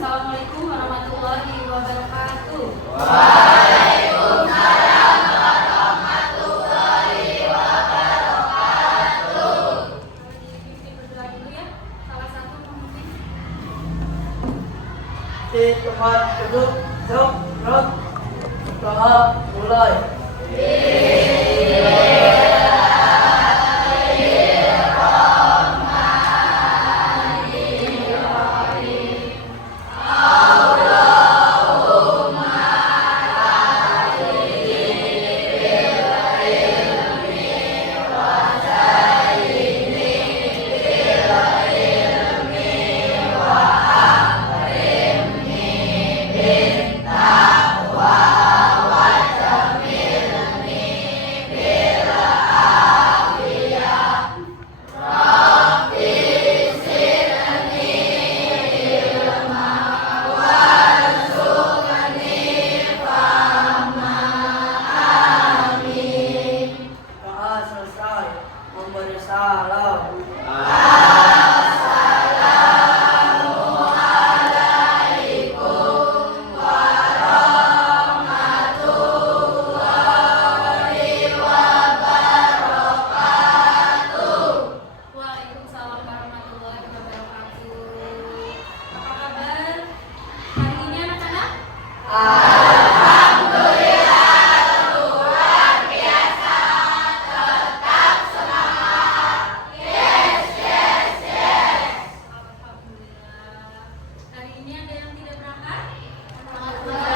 Assalamualaikum warahmatullahi wabarakatuh. Waalaikumsalam warahmatullahi wabarakatuh. Kita berdoa dulu ya. Salah satu pemimpin. Di tempat duduk, rok, setelah mulai. Telah selesai memberi salam. Waalaikumsalam warahmatullahi wabarakatuh. Apa kabar hari ini anak-anak? Alhamdulillah. Hari ini ada yang tidak berangkat? Alhamdulillah.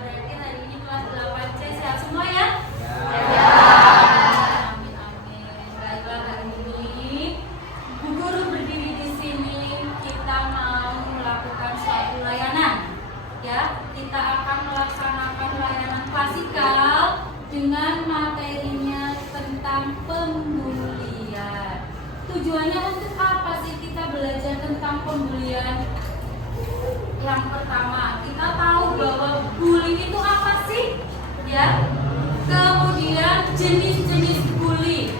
Berarti hari ini kelas 8C sehat semua ya? Amin amin. Baiklah, hari ini Bu Guru berdiri di sini, kita mau melakukan suatu layanan. Ya, kita akan melaksanakan layanan klasikal dengan materinya tentang pembulian. Tujuannya untuk apa sih kita belajar tentang pembulian? Yang pertama, kita tahu bahwa bully itu apa sih? Ya. Kemudian jenis-jenis bully.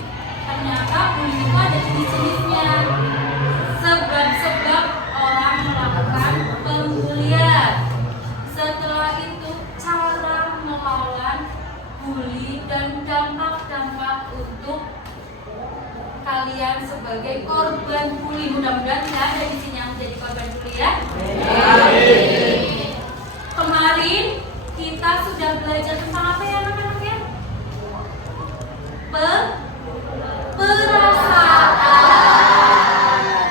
Ternyata bully itu ada jenis-jenisnya. Sebab-sebab orang melakukan pembulian. Setelah itu cara melawan bully dan dampak-dampak untuk kalian sebagai korban bully. Mudah-mudahan tidak ada di sini yang menjadi korban bully ya. Kemarin kita sudah belajar tentang apa ya anak-anak ya? Perasaan.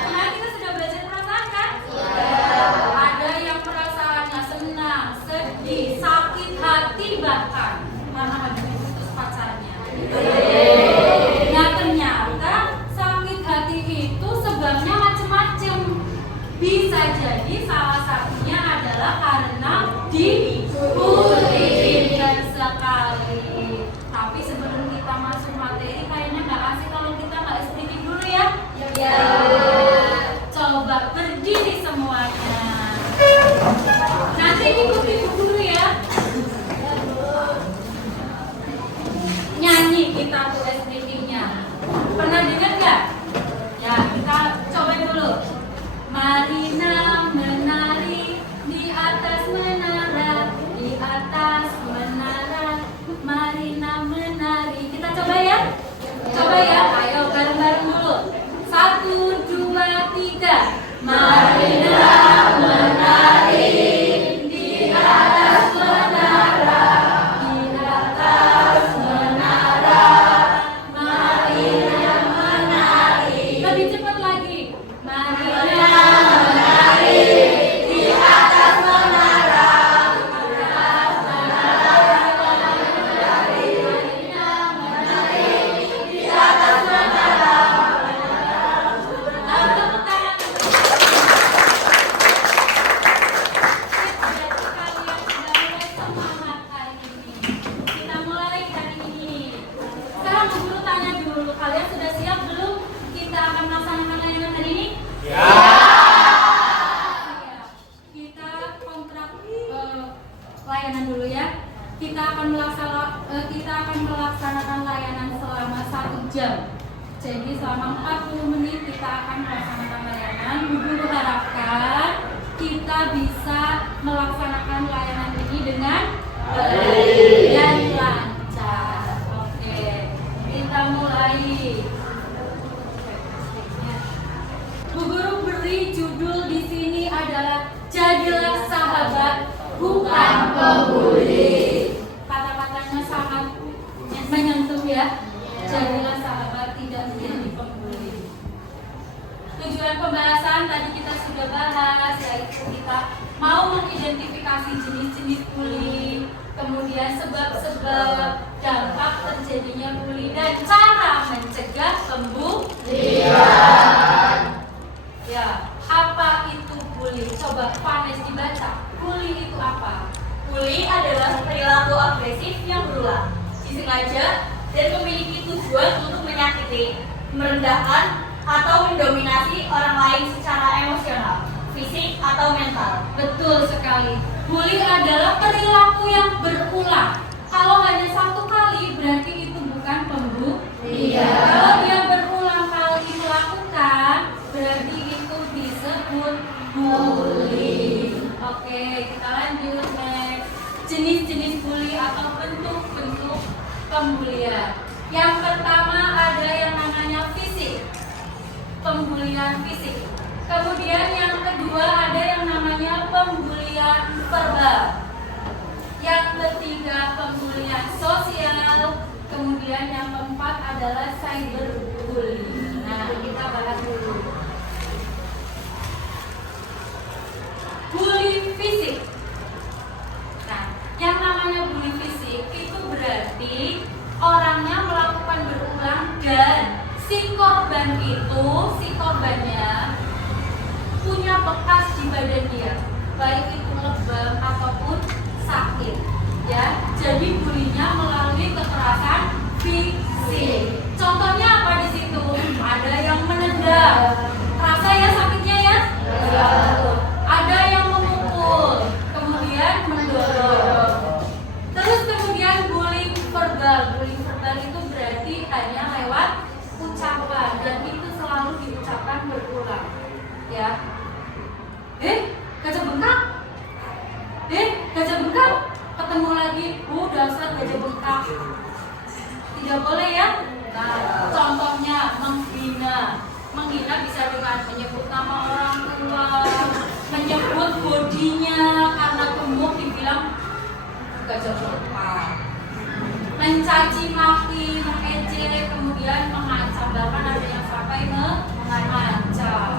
Kemarin kita sudah belajar perasaan kan? Ada yang perasaannya senang, sedih, sakit hati bahkan karena habis putus pacarnya. Nah ternyata sakit hati itu sebabnya macam-macam. Bisa jadi salah satunya adalah karena dibully. Benar sekali. Tapi sebelum kita masuk materi, kayaknya nggak asik kalau kita nggak speaking dulu ya. Ya. Coba berdiri semuanya. Nanti ikut-ikut dulu ya. Nyanyi kita tuh SPT-nya. Pernah dengar nggak? Ya, kita coba dulu. Marina menari di atas menara, di atas menara. Marina menari. Kita coba ya. Coba ya. Ayo bareng-bareng dulu. 1, 2, 3. Marina menari di atas menara, di atas menara. Marina menari. Lebih cepat lagi. Marina menari di atas menara, di atas menara. Marina menari di atas menara. Tepuk tangan. Kita mulai hari ini. Sekarang Bu Guru tanya dulu, kalian sudah siap belum kita akan melaksanakan layanan hari ini? Ya. Kita kontrak layanan dulu ya. Kita akan melaksanakan layanan selama 1 jam. Jadi selama 40 menit kita akan melaksanakan layanan. Bu Guru harapkan kita bisa melaksanakan layanan ini dengan baik dan lancar. Oke, kita mulai. Bu Guru beri judul di sini adalah Jadilah Sahabat Bukan Pembuli. Kata-katanya sangat menyentuh ya. Jadilah sahabat, tidak menjadi pembuli. Tujuan pembahasan tadi kita sudah bahas, yaitu kita mau mengidentifikasi jenis-jenis bully, kemudian sebab-sebab dampak terjadinya bully dan cara mencegah pembulian. Ya, apa itu bully? Coba Vanes dibaca. Bully itu apa? Bully adalah perilaku agresif yang berulang, disengaja, dan memiliki tujuan untuk menyakiti, merendahkan, atau mendominasi orang lain secara emosional, fisik, atau mental. Betul sekali. Bully adalah perilaku yang berulang. Kalau hanya satu kali berarti itu bukan pembulian. Kalau dia berulang kali melakukan berarti itu disebut bully. Oke, kita lanjut next. Jenis-jenis bully atau bentuk-bentuk pembulian. Yang pertama ada yang namanya fisik, pembulian fisik. Kemudian yang kedua ada yang namanya pembulian verbal. Yang ketiga pembulian sosial. Kemudian yang keempat adalah cyberbullying. Nah, kita bahas dulu. Bully fisik. Nah, yang namanya bully fisik itu berarti orangnya melakukan berulang dan si korbannya punya bekas di badan dia, baik itu lebam ataupun sakit. Ya, jadi bulinya melalui kekerasan fisik. Contohnya apa di situ? Ada yang menendang, rasa ya sakitnya ya? Ada yang memukul, kemudian mendorong. Terus kemudian bullying verbal. Bullying verbal itu berarti hanya lewat ucapan dan itu selalu diucapkan berulang. Ya. Gajah bengkak. Gajah bengkak. Ketemu lagi, dasar gajah bengkak. Tidak boleh ya. Nah, contohnya menghina. Menghina bisa dengan menyebut nama orang tua, menyebut bodinya karena gemuk dibilang gajah bengkak. Mencaci maki, mengejek, kemudian mengancam, bahkan ada yang sampai mengancam.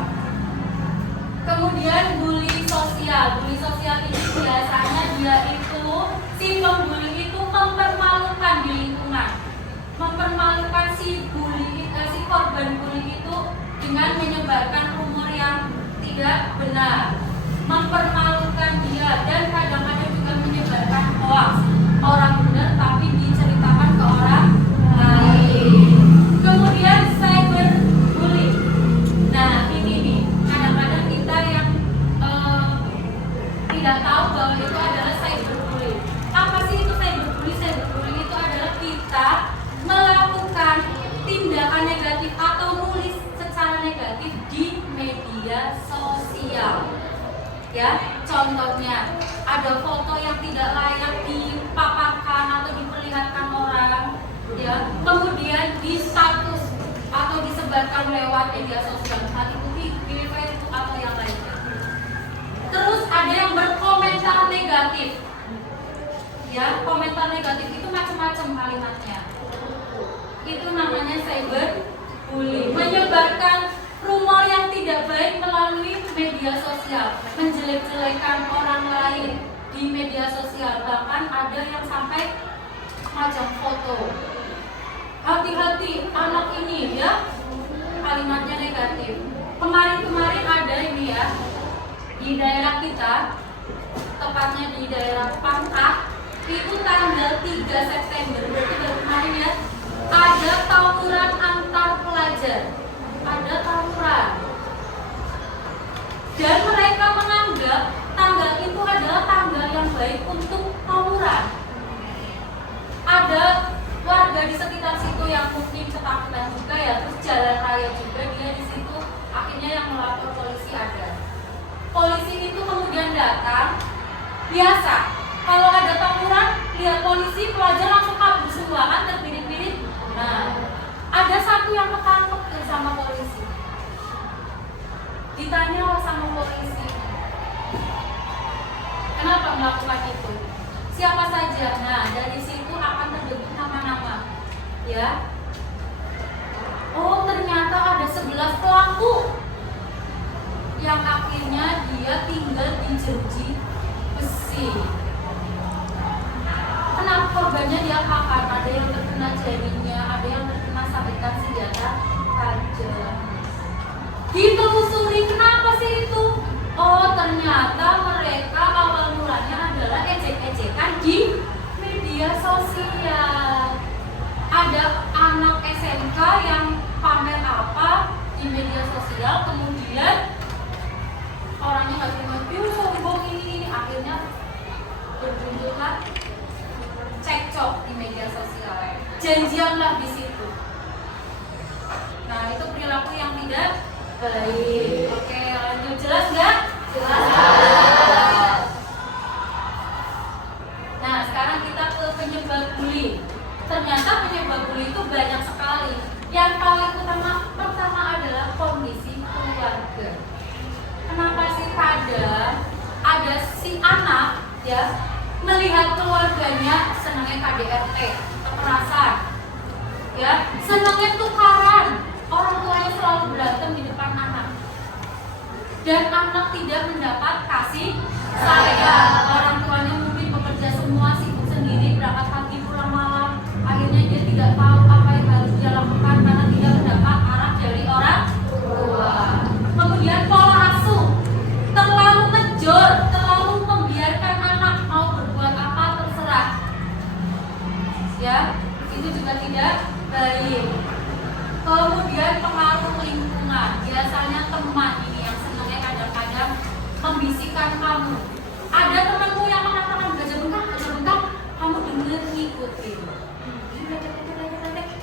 Kemudian bully sosial. Bully sosial ini biasanya dia itu si pembuli itu mempermalukan di lingkungan, mempermalukan si korban bully itu dengan menyebarkan rumor yang tidak benar, mempermalukan dia dan kadang-kadang juga menyebarkan hoax. Orang benar tapi diceritakan ke orang lain. Kemudian cyberbullying. Nah, ini nih kadang-kadang kita yang tidak tahu bahwa itu adalah cyberbullying. Apa sih itu cyberbullying? Cyberbullying itu adalah kita melakukan tindakan negatif atau nulis secara negatif di media sosial. Ya, contohnya ada foto yang tidak layak dipaparkan atau diperlihatkan orang, ya, kemudian di status atau disebarkan lewat media sosial, saat itu di Facebook atau yang lainnya. Terus ada yang berkomentar negatif, ya, komentar negatif itu macam-macam kalimatnya. Itu namanya cyberbullying, menyebarkan rumor yang tidak baik melalui media sosial, menjelek-jelekan orang lain di media sosial, bahkan ada yang sampai macam foto. Hati-hati anak ini ya, kalimatnya negatif. Kemarin-kemarin ada ini ya, di daerah kita, tepatnya di daerah Pangkah, itu tanggal 3 September, berarti baru kemarin ya, ada tawuran antar pelajar. Ada tawuran. Dan mereka menganggap tanggal itu adalah tanggal yang baik untuk tawuran. Ada warga di sekitar situ yang mungkin ketakutan juga ya, terus jalan datang, biasa. Kalau ada tawuran, lihat polisi, pelajar langsung kabur semua kan, terbirit-birit. Nah, ada satu yang ketangkep tuh sama polisi. Ditanya sama polisi, kenapa melakukan itu? Siapa saja? Nah, dari situ akan terbentuk nama-nama. Ya. Oh, ternyata ada 11 pelaku yang akhirnya dia tinggal di jeruji besi. Kenapa korbannya dia makan? Ada yang terkena jarinya, ada yang terkena sabetan senjata tajam. Ditelusuri kenapa sih itu? Oh, ternyata mereka awal mulanya adalah ejek-ejekan di media sosial. Ada anak SMK yang pamer apa di media sosial, kemudian orangnya nggak terima, sombong ini, akhirnya berbuntulah cekcok di media sosial, janjianlah di situ. Nah, itu perilaku yang tidak baik. Oke, lanjut, jelas nggak? Jelas. Nah, sekarang kita ke penyebab bully. Ternyata penyebab bully itu banyak sekali. Yang paling pertama adalah kondisi keluarga. Kenapa sih kadang ada si anak ya melihat keluarganya senangnya KDRT, kekerasan, ya senangnya tukaran, orang tuanya selalu berantem di depan anak, dan anak tidak mendapat kasih sayang. Orang tuanya mungkin bekerja semua, sibuk sendiri, berangkat pagi pulang malam, akhirnya dia tidak tahu apa yang harus dia lakukan karena tidak mendapat arah dari orang tua. Kemudian pola asuh, terlalu kejor, terlalu membiarkan anak mau berbuat apa terserah, ya itu juga tidak baik. Kemudian pengaruh lingkungan, biasanya teman ini yang senangnya kadang-kadang membisikkan kamu. Ada temanmu yang mengatakan gajah bengkak, kamu dengar ngikutin.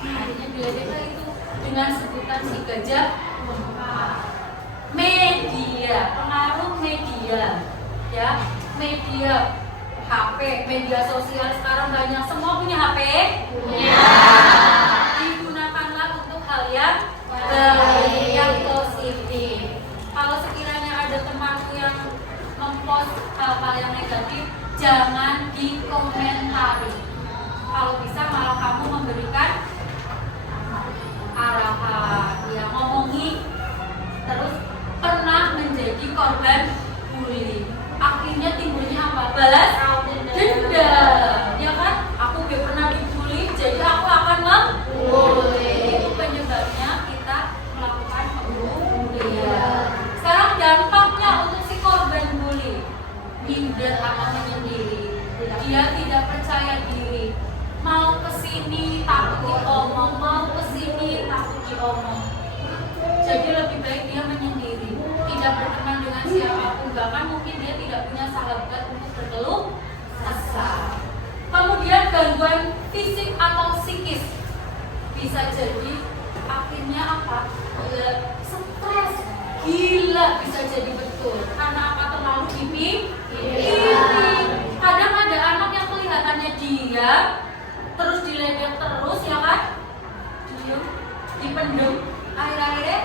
Akhirnya diledeklah itu dengan sebutan si gajah bengkak. Media, pengaruh media, ya media, HP, media sosial sekarang banyak, semua punya HP. Punya. Digunakanlah untuk hal yang baik, yang positif. Kalau sekiranya ada temanku yang mempost hal-hal yang negatif, jangan dikomentari. Kalau bisa malah kamu memberikan arahan, ya ngomongi. Terus pernah menjadi korban bully, akhirnya timbulnya apa? Balas dendam, ya kan? Aku udah pernah dibully, jadi aku akan membully. Itu penyebabnya kita melakukan pembulian. Sekarang dampaknya untuk si korban bully, minder atau menyendiri, dia tidak percaya diri, mau kesini takut diomong, mau kesini takut diomong. Jadi lebih baik dia menyendiri, tidak berteman dengan siapapun, bahkan mungkin dia tidak punya sahabat untuk berkeluh kesah. Kemudian gangguan fisik atau psikis, bisa jadi akhirnya apa? Stres, gila, bisa jadi betul. Karena apa? Terlalu dipikirin. Kadang ada anak yang kelihatannya diam, terus diledek terus, ya kan? Diam, dipendem, akhir-akhirnya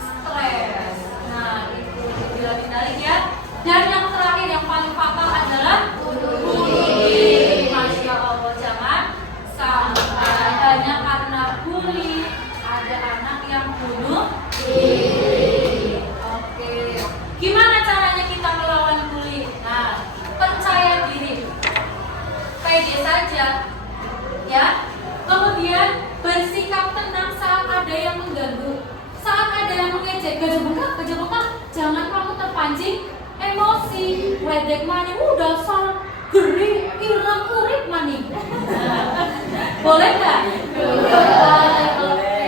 stres. Nah, itu dihindari ya. Dan yang terakhir yang paling fatal adalah bully. Masya Allah, jangan sampai hanya karena bully ada anak yang bunuh diri. Oke, gimana caranya kita melawan bully? Nah, percaya diri, pede saja, ya. Kemudian bersikap tenang saat ada yang mengganggu, saat ada yang mengejek, gajah bengkak, jangan kamu terpancing emosi. Wedek mani, dasar gering, ireng urip mani. Boleh nggak? Boleh. Oke.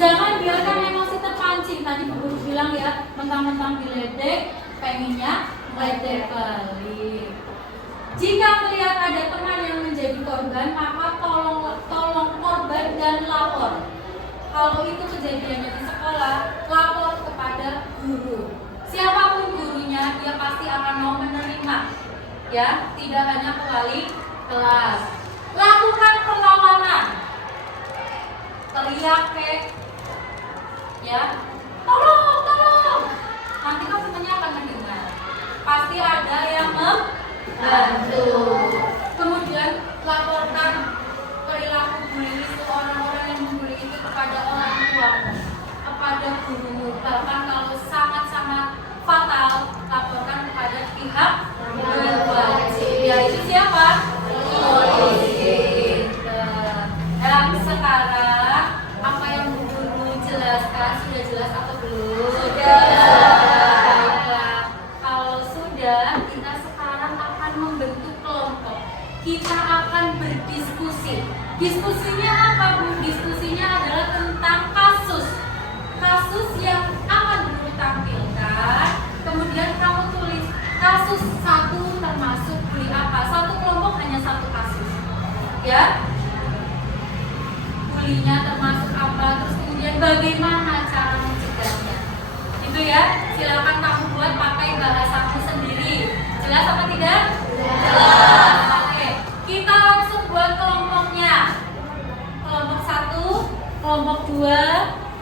Jangan biarkan emosi terpancing. Tadi Bu Guru bilang ya, mentang-mentang diledek, pengennya ledek balik. Jika melihat ada teman yang menjadi korban, maka tolong korban dan lapor. Kalau itu kejadiannya di sekolah, lapor kepada guru. Siapapun gurunya, dia pasti akan mau menerima. Ya, tidak hanya ke wali kelas. Lakukan perlawanan. Teriak ya, tolong, tolong. Nanti kan semuanya akan mendengar. Pasti ada yang membantu. Kemudian laporkan perilaku bullying itu, orang-orang yang membuli itu kepada orang tuamu, kepada gurumu. Bahkan kalau sangat-sangat fatal, laporkan kepada pihak berwajib. Yaitu siapa? Polisi. Dan sekarang apa yang guru jelaskan sudah jelas atau belum? Sudah. Baiklah. Kalau sudah, kita sekarang akan membentuk kelompok. Kita akan berdiskusi. Diskusinya apa, Bu? Diskusinya adalah tentang kasus. Kasus yang akan guru tampilkan. Kemudian kamu tulis kasus satu termasuk bully apa. Satu kelompok hanya satu kasus. Ya. Bulinya termasuk apa, terus kemudian bagaimana cara mencegahnya. Itu ya. Silakan kamu buat pakai bahasamu sendiri. Jelas apa tidak? Jelas. Oke. Kita langsung buat kelompoknya. Kelompok 1, kelompok 2,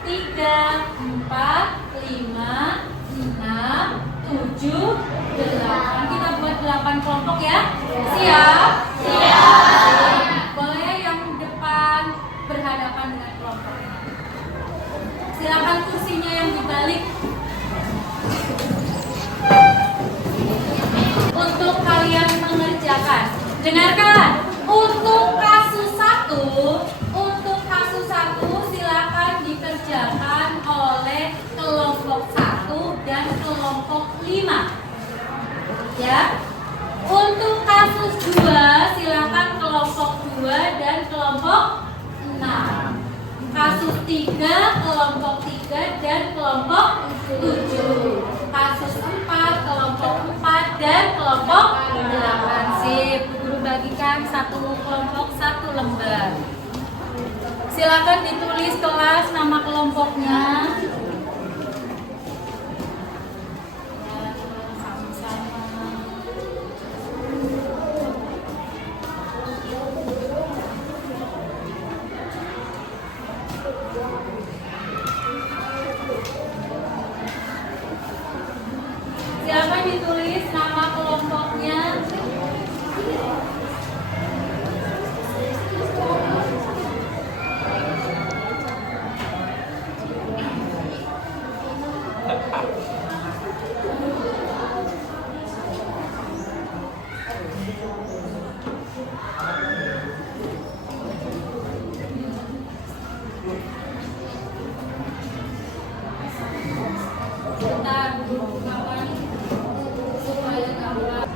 3, 4, 5, 6, 7, 8. Kita buat 8 kelompok ya. Siap? Siap. Boleh yang depan berhadapan dengan kelompoknya. Silakan kursinya yang dibalik. Untuk kalian mengerjakan. Dengarkan. Untuk kasus 1 silakan dikerjakan oleh kelompok 1 dan kelompok 5. Ya. Untuk kasus 2 silakan kelompok 2 dan kelompok 6. Kasus 3 kelompok 3 dan kelompok 7. Kasus 4 kelompok 4 dan kelompok 8. Sip, guru bagikan satu kelompok 1 lembar. Silakan ditulis kelas nama kelompoknya. Ya, sama-sama. Silakan ditulis nama kelompoknya. Bentar, kapan supaya gampang.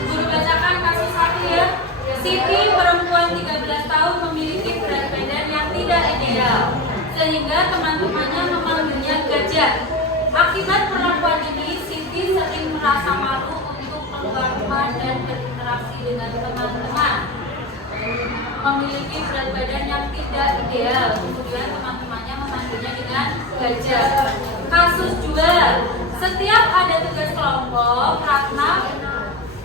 Guru bacakan kasus 1 ya. Siti perempuan 13 tahun memiliki berat badan yang tidak ideal, sehingga teman-temannya memanggilnya gajah. Akibat perlakuan ini, Siti sering merasa malu untuk keluar rumah dan berinteraksi dengan teman-teman. Memiliki berat badan yang tidak ideal, kemudian teman-temannya memanggilnya dengan gajah. Kasus 2, setiap ada tugas kelompok, Ratna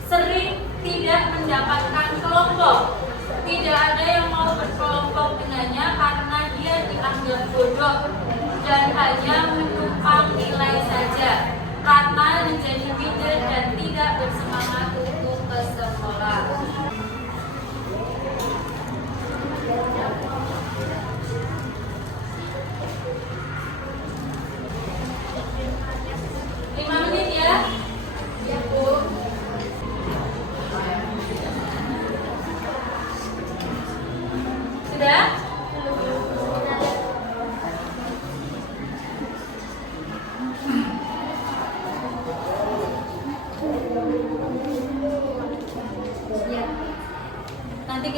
sering tidak mendapatkan kelompok. Tidak ada yang mau berkelompok dengannya karena dia dianggap bodoh dan hanya menumpang nilai saja. Ratna menjadi minder dan tidak bersemangat untuk ke sekolah.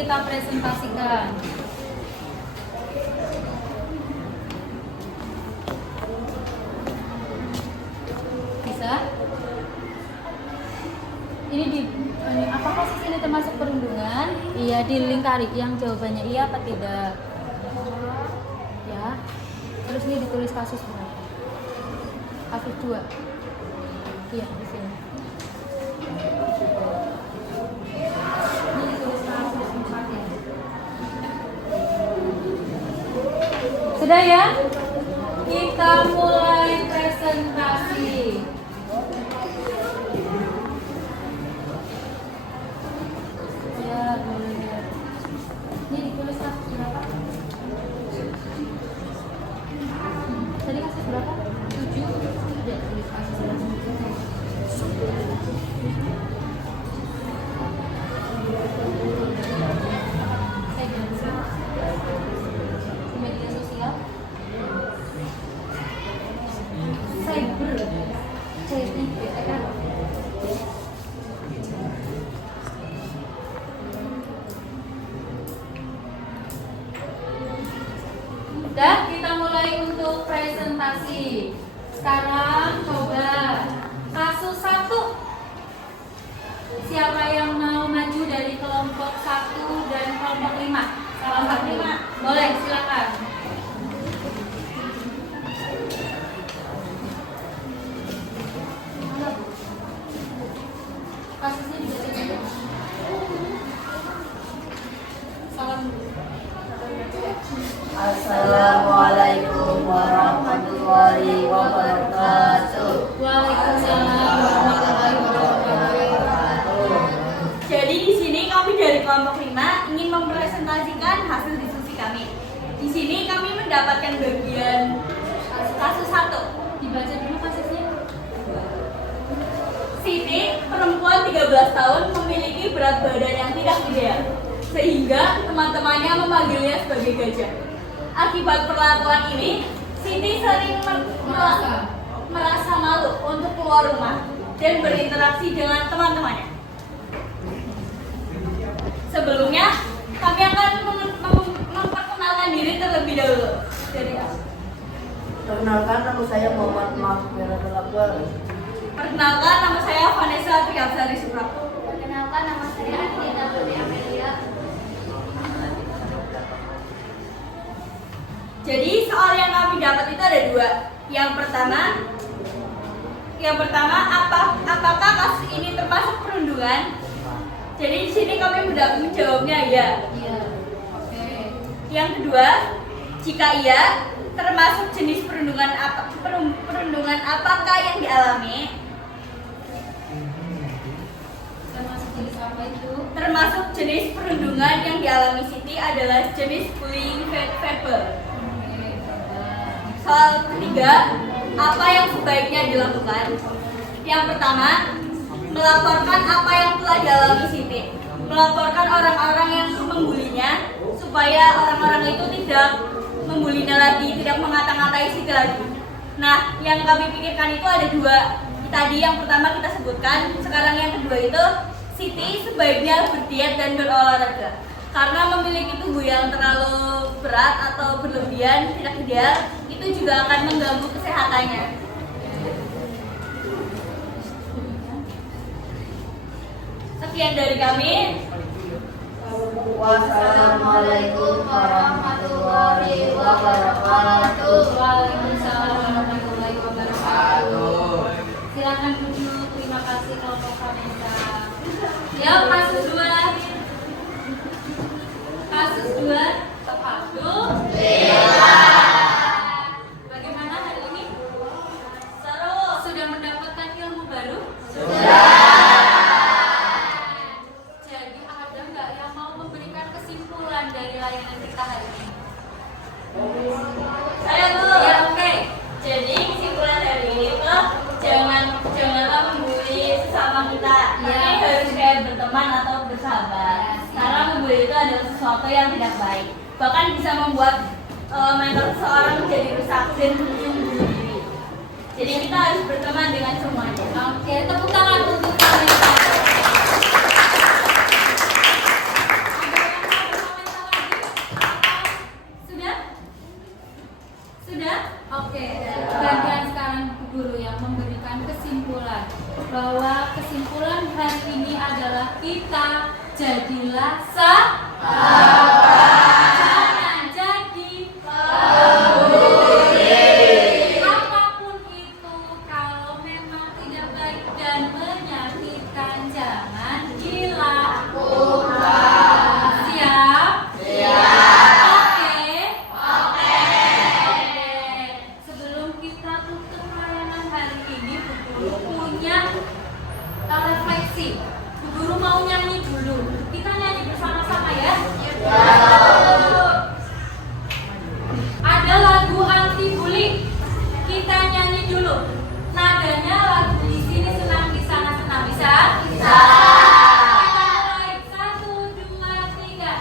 kita presentasikan. Bisa? termasuk perundungan? Iya, dilingkari. Yang jawabannya iya apa tidak? Ya. Terus ini ditulis kasus berapa? Kasus 2. Iya, di sini. Ini ditulis kasus 4 ya. Sudah ya? Kita mulai presentasi. Ya, boleh. Ini ditulis kasus berapa? Tadi kasus berapa? 7. Tidak tulis kasus berapa? Saya bilang di media sosial. Cyber. Dan kita mulai untuk presentasi. Sekarang coba kasus 1. Siapa yang mau maju dari kelompok 1 dan kelompok 5? Salah satu. Boleh, silakan. Kasusnya juga tidak. Salam dulu. Assalamualaikum warahmatullahi wabarakatuh. Waalaikumsalam warahmatullahi wabarakatuh. Jadi di sini kami dari kelompok 5 ingin mempresentasikan hasil diskusi kami. Di sini kami mendapatkan bagian kasus 1. Dibaca dulu kasusnya. Siti, perempuan 13 tahun memiliki berat badan yang tidak ideal, sehingga teman-temannya memanggilnya sebagai gajah. Akibat perlakuan ini, Siti sering merasa malu untuk keluar rumah dan berinteraksi dengan teman-temannya. Sebelumnya, kami akan memperkenalkan diri terlebih dahulu. Perkenalkan, nama saya Muhammad Mahfira Akbar. Perkenalkan, nama saya Vanessa Triapsari Suprapto. Perkenalkan, nama saya Anita Putri Amelia. Jadi soal yang kami dapat itu ada 2. Yang pertama, apakah kasus ini termasuk perundungan? Jadi di sini kami menjawabnya ya. Iya. Oke. Yang kedua, jika iya, termasuk jenis perundungan apakah yang dialami? Termasuk jenis apa itu? Termasuk jenis perundungan yang dialami Siti adalah jenis bullying verbal. Oke. Soal ketiga, apa yang sebaiknya dilakukan? Yang pertama, melaporkan apa yang telah dialami Siti. Melaporkan orang-orang yang membulinya supaya orang-orang itu tidak membulinya lagi, tidak mengata-ngatai Siti lagi. Nah, yang kami pikirkan itu ada 2. Tadi yang pertama kita sebutkan, sekarang yang kedua itu Siti sebaiknya berdiet dan berolahraga. Karena memiliki tubuh yang terlalu berat atau berlebihan, tidak ideal, itu juga akan mengganggu kesehatannya. Sekian dari kami. Wassalamualaikum warahmatullahi wabarakatuh. Waalaikumsalam warahmatullahi wabarakatuh. Silakan duduk. Terima kasih kelompok Vanessa. Ya, kasus 2. Kasus 2 terpadu. Bagaimana hari ini? Seru. Sudah mendapatkan ilmu baru? Jadi ada nggak yang mau memberikan kesimpulan dari layanan kita hari ini? Saya dulu. Ya, oke. Jadi kesimpulan dari ini tuh janganlah membuli sesama kita. Iya. Tapi harus kayak berteman atau bersahabat. Karena membuli itu adalah sesuatu yang tidak baik. Bahkan bisa membuat mental seseorang menjadi rusak dan bunuh diri. Jadi kita harus berteman dengan semuanya. Oke, tepuk tangan untuk Vanessa. Sudah? Sudah? Oke. Gantian sekarang guru yang memberikan kesimpulan bahwa kesimpulan hari ini adalah kita Jadilah jangan jadi apapun itu, kalau memang tidak baik dan menyakitkan jangan dilakukan. Siap? Oke. Sebelum kita tutup layanan hari ini, Bu Guru punya refleksi. Bu Guru mau nyanyi dulu. Kita nyanyi bersama-sama ya. Ada lagu anti bully. Kita nyanyi dulu. Nadanya lagu di sini senang, di sana senang. Bisa? Bisa. Kita mulai. 1, 2, 3.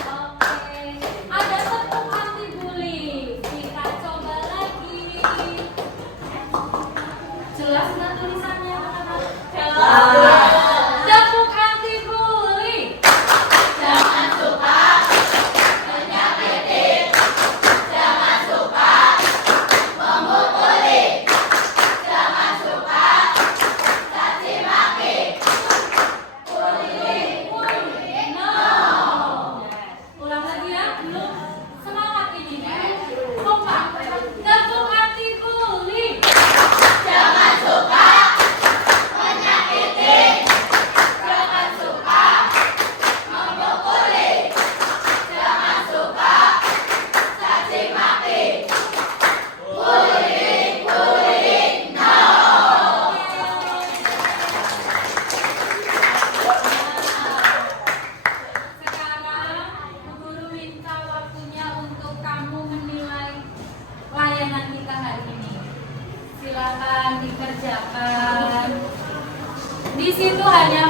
Oke, ada tepuk anti bully. Kita coba lagi. Jelas nggak tulisannya, anak-anak? Tepuk anti bully. Jangan suka menyakiti. Jangan suka memukuli. Jangan suka caci maki. Bullying, no. Ulang lagi ya, belum semangat ini. Kompak. Tepuk anti bully. Jangan suka menyakiti. Jangan suka memukuli. Jangan suka caci maki. Bullying, no. Sekarang Bu Guru minta waktunya untuk kamu menilai layanan kita hari ini. Silakan dikerjakan. Di situ hanya